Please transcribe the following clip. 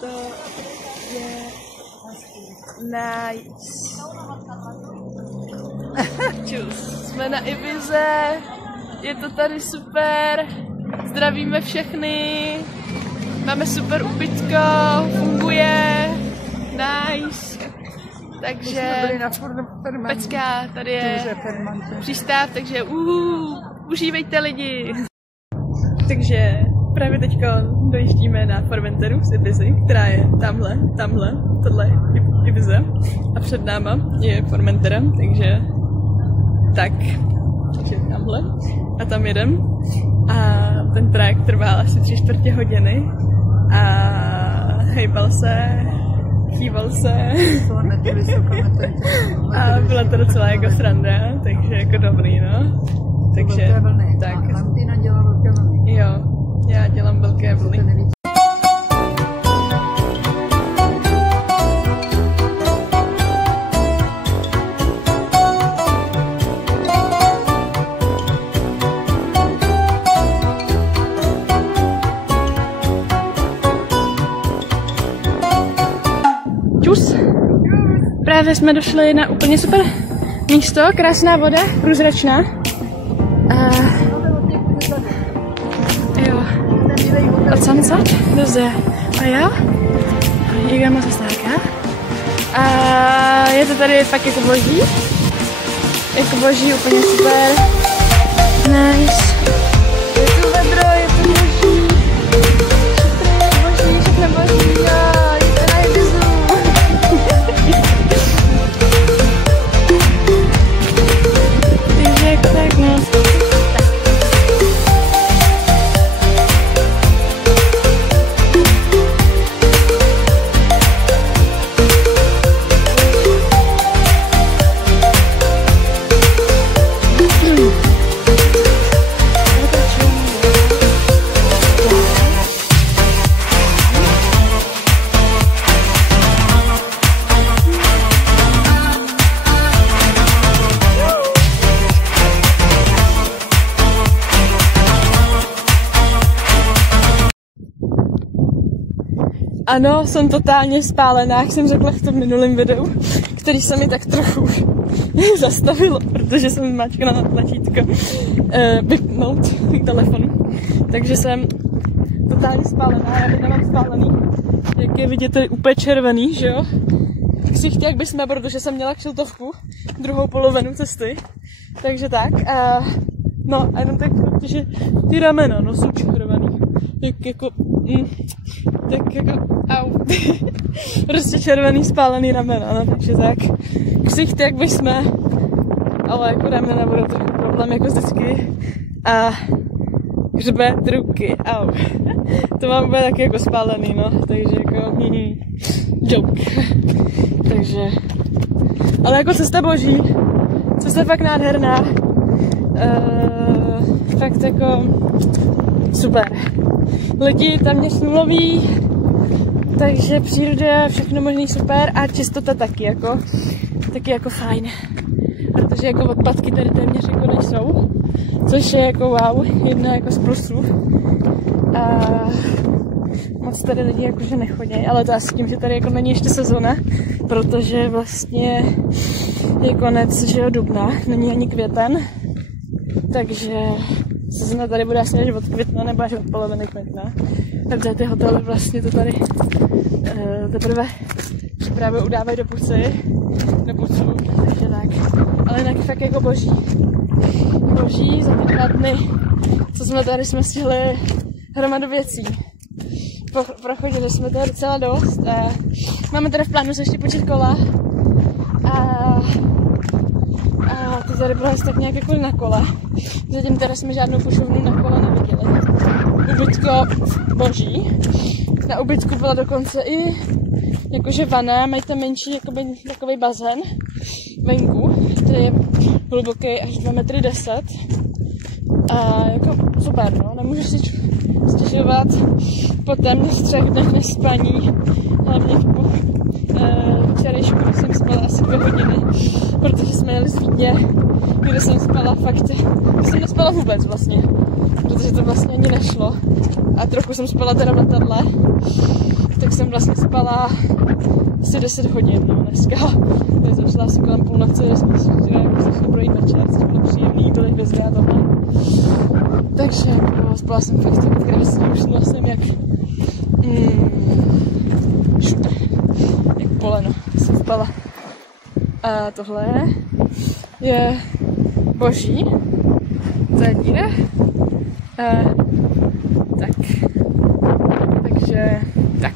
To je nice. Čus. Jsme na Ibize, je to tady super, zdravíme všechny, máme super ubytko, funguje, nice. Takže Pecka, tady je přístav, takže užívejte lidi. Takže právě teď dojíždíme na Formenteru z Ibizy, která je tamhle, tohle je Ibiza a před náma je Formentera, takže tamhle a tam jedem a ten trajekt trval asi 3/4 hodiny a hejbal se, chýval se a byla to docela jako sranda, takže jako dobrý, no. Takže tak. Valentina dělá velké vlny. Jo, já dělám velké vlny. Čus! Právě jsme došli na úplně super místo, krásná voda, průzračná. Jo. Od sunset do zde. A jo? Jdeme se stárka. A je to tady fakt jako boží. Jako boží, úplně super. Nice. Je tu vedro, je tu boží. Všechno boží, jo. Ano, jsem totálně spálená, jak jsem řekla v tom minulém videu, který se mi tak trochu zastavilo, protože jsem zmáčkala na tlačítko vypnout telefonu. Takže jsem totálně spálená, já teď nemám spálený, jak je vidět tady úplně červený, že jo? Ksicht jak bysme, protože jsem měla kšiltovku, druhou polovinu cesty, takže tak. No a jenom tak, že ty ramena, no jsou červený, tak jako, au, prostě červený spálený ramena, no takže tak. Ksicht jak bysme, ale jako ramena budou trochu problém jako vždycky. A hřbet, ruky, au. To mám úplně taky jako spálený, no, takže jako, joke. Takže, ale jako cesta boží, cesta fakt nádherná, fakt jako super. Lidi téměř nuloví, takže příroda, všechno možný super a čistota taky jako fajn. Protože jako odpadky tady téměř jako nejsou, což je jako wow, jedna jako z plusů. A moc tady lidi jakože nechodí, ale to asi tím, že tady jako není ještě sezona, protože vlastně je konec, že jo, dubna, není ani květen, takže sezona tady bude asi až od května nebo až od poloviny května. Takže ty hotely vlastně to tady teprve právě udávají do pucu, takže tak. Ale jinak fakt jako boží za ty 2 dny, co jsme tady, jsme stihli hromadu věcí. Prochodili jsme toho docela dost a máme teda v plánu se ještě počít kola a ty tady bylo tak nějak jako na kola. Zatím teda jsme žádnou pušovnu na kola neviděli. Ubytko boží. Na ubytku byla dokonce i jakože vana, mají tam menší jakoby, takový bazén venku, který je hluboký až 2,10 m. A jako super, no, nemůžeš si stěžovat po téměř 3 dnech nespaní, hlavně včerejšku, když jsem spala asi 2 hodiny, protože jsme jeli z Vídně, kde jsem spala fakt, když jsem nespala vůbec vlastně, protože to vlastně ani nešlo a trochu jsem spala teda v letadle, tak jsem vlastně spala asi 10 hodin, no, dneska. Já začala asi kolem půlnoci, jsme si šli projít večer, což bylo příjemný, byly hvězdy a tohle. Takže no, spala jsem fakt tak krásně, usnula jsem jak poleno jsem spala. A tohle je boží, to je díra. Tak. Takže tak.